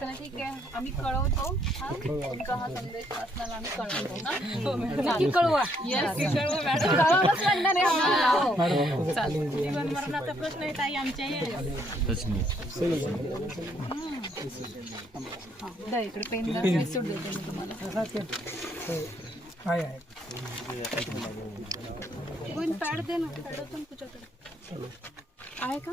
चला ठीक आहे. आम्ही कळवतो. हा? तुमचा हा संदेश वाचनाला आम्ही कळवतो हा? नक्की कळवा. येस कळवावंच लागणार आहे आम्हाला. हो. चालेल. जीवन मरणाचा प्रश्न आहे ताई आमच्या इकडे पेन सूट देते मी तुम्हाला. गोविंद पॅड दे ना पॅड तुझ्याकडे. आहे का?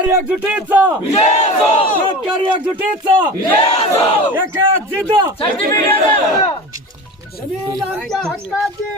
शेतकरी एकजुटीचा. शेतकरी एकजुटीचा. एकाच जिद्द जमीन आमच्या हक्काची.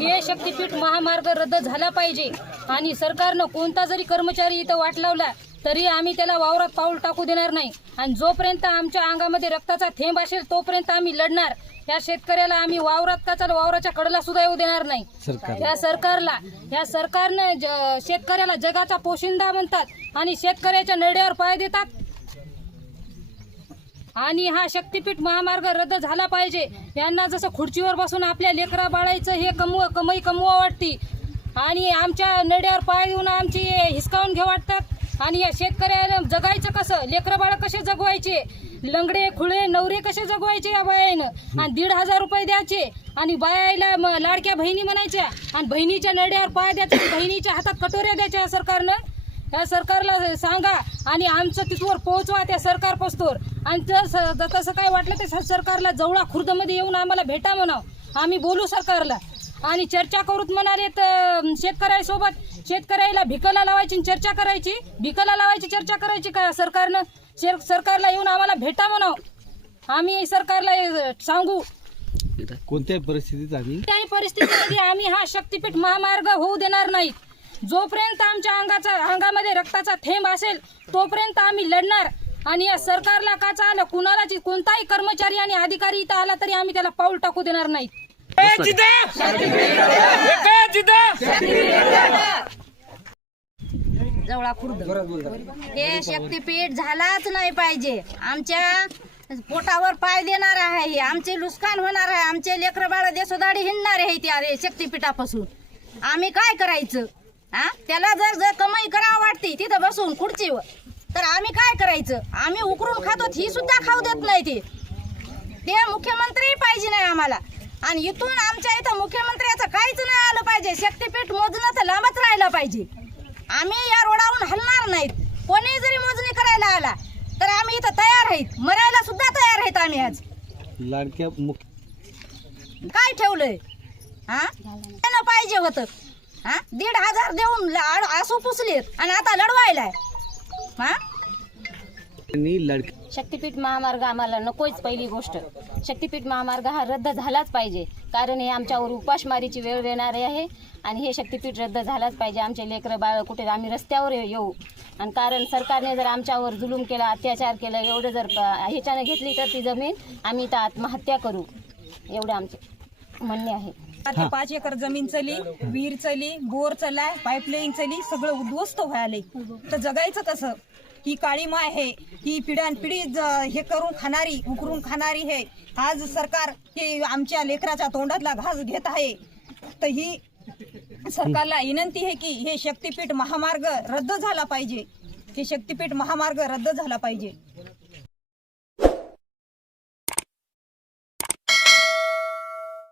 हे शक्तीपीठ महामार्ग रद्द झाला पाहिजे. आणि सरकारनं कोणता जरी कर्मचारी इथं वाट लावला तरी आम्ही त्याला वावरात पाऊल टाकू देणार नाही. आणि जोपर्यंत आमच्या अंगामध्ये रक्ताचा थेंब असेल तोपर्यंत आम्ही लढणार. या शेतकऱ्याला आम्ही वावरात त्याच्या वावराच्या कडला सुद्धा येऊ देणार नाही. या सरकारला या सरकारनं शेतकऱ्याला जगाचा पोशिंदा म्हणतात आणि शेतकऱ्याच्या नरड्यावर पाय देतात. आणि हा शक्तीपीठ महामार्ग रद्द झाला पाहिजे. यांना जसं खुर्चीवर बसून आपल्या लेकरा बाळायचं हे कमव कमाई कमवा वाटती. आणि आमच्या नड्यावर पाय देऊन आमची हिसकावून घेऊ वाटतात. आणि या शेतकऱ्याला जगायचं कसं? लेकरं बाळ कसे जगवायचे? लंगडे खुळे नवरे कसे जगवायचे या बायानं आणि दीड हजार रुपये द्यायचे. आणि बायाला म- लाडक्या बहिणी म्हणायच्या. आणि बहिणीच्या नड्यावर पाय द्यायचे बहिणीच्या हातात कटोऱ्या द्यायच्या सरकारनं. या सरकारला सांगा. आणि आमचं तिथवर पोहोचवा त्या सरकार पस्तोर आणि जर तसं काय वाटलं ते सरकारला जवळा खुर्दमध्ये येऊन आम्हाला भेटा म्हणावं. आम्ही बोलू सरकारला. आणि चर्चा करूत म्हणाले तर शेतकऱ्यासोबत शेतकऱ्याला भिकला लावायची चर्चा करायची. भिकला लावायची चर्चा करायची का सरकारनं? शे- सरकारला येऊन आम्हाला भेटा म्हणावं. आम्ही सरकारला सांगू. कोणत्याही परिस्थितीत आम्ही? कोणत्याही परिस्थितीमध्ये आम्ही हा शक्तीपीठ महामार्ग होऊ देणार नाहीत जोपर्यंत आमच्या अंगाचा अंगामध्ये रक्ताचा थेंब असेल तोपर्यंत आम्ही लढणार. आणि या सरकारला का चाललं? कुणाला कोणताही कर्मचारी आणि अधिकारी इथं आला तरी आम्ही त्याला पाऊल टाकू देणार नाहीत जवळा खुर्द हे शक्तीपीठ झालाच नाही पाहिजे. आमच्या पोटावर पाय देणार आहे हे. आमचे नुकसान होणार आहे. आमचे लेकर बाळ देसोदाडी हिंडणार आहे त्या रे शक्तीपीठापासून आम्ही काय करायचं? हा? त्याला जर जर कमाई करावं वाटते तिथं बसून खुर्चीवर तर आम्ही काय करायचं? आम्ही उकरून खातो ही सुद्धा खाऊ देत नाही ते. ते मुख्यमंत्री पाहिजे नाही आम्हाला. आणि इथून आमच्या इथं मुख्यमंत्र्याचं काहीच नाही आलं पाहिजे. शक्तीपीठ मोजणं तर लांबच राहिलं पाहिजे. आम्ही या रोडावरून हलणार नाहीत. कोणी जरी मोजणी करायला आला तर आम्ही इथं तयार आहेत. मरायला सुद्धा तयार आहेत आम्ही आज. लाडक्या काय ठेवलंय? हा? पाहिजे होतं. हा? दीड हजार देऊन ला- आसू पुसलेत आणि आता लढवायलाय. हा? शक्तीपीठ महामार्ग आम्हाला नकोच पहिली गोष्ट. शक्तीपीठ महामार्ग हा रद्द झालाच पाहिजे. कारण हे आमच्यावर उपासमारीची वेळ येणारी आहे आणि हे शक्तीपीठ रद्द झालाच पाहिजे. आमचे लेकरं बाळ कुठे आम्ही रस्त्यावर येऊ. आणि कारण सरकारने जर आमच्यावर जुलूम केला अत्याचार केला एवढं जर ह्याच्यानं घेतली तर ती जमीन आम्ही तर आत्महत्या करू. एवढं आमचे म्हणणे आहे. आता पाच एकर जमीन चली विहीर चली बोर चलाय पाईपलाईन चली सगळं उद्ध्वस्त व्हायलंय तर जगायचं कसं? ही काळीमा आहे. ही पिढ्यानपिढी ज- हे करून खाणारी उकरून खाणारी हे. आज सरकार हे आमच्या लेकराच्या तोंडातला घास घेत आहे. तर ही सरकारला विनंती आहे की हे शक्तीपीठ महामार्ग रद्द झाला पाहिजे. हे शक्तीपीठ महामार्ग रद्द झाला पाहिजे.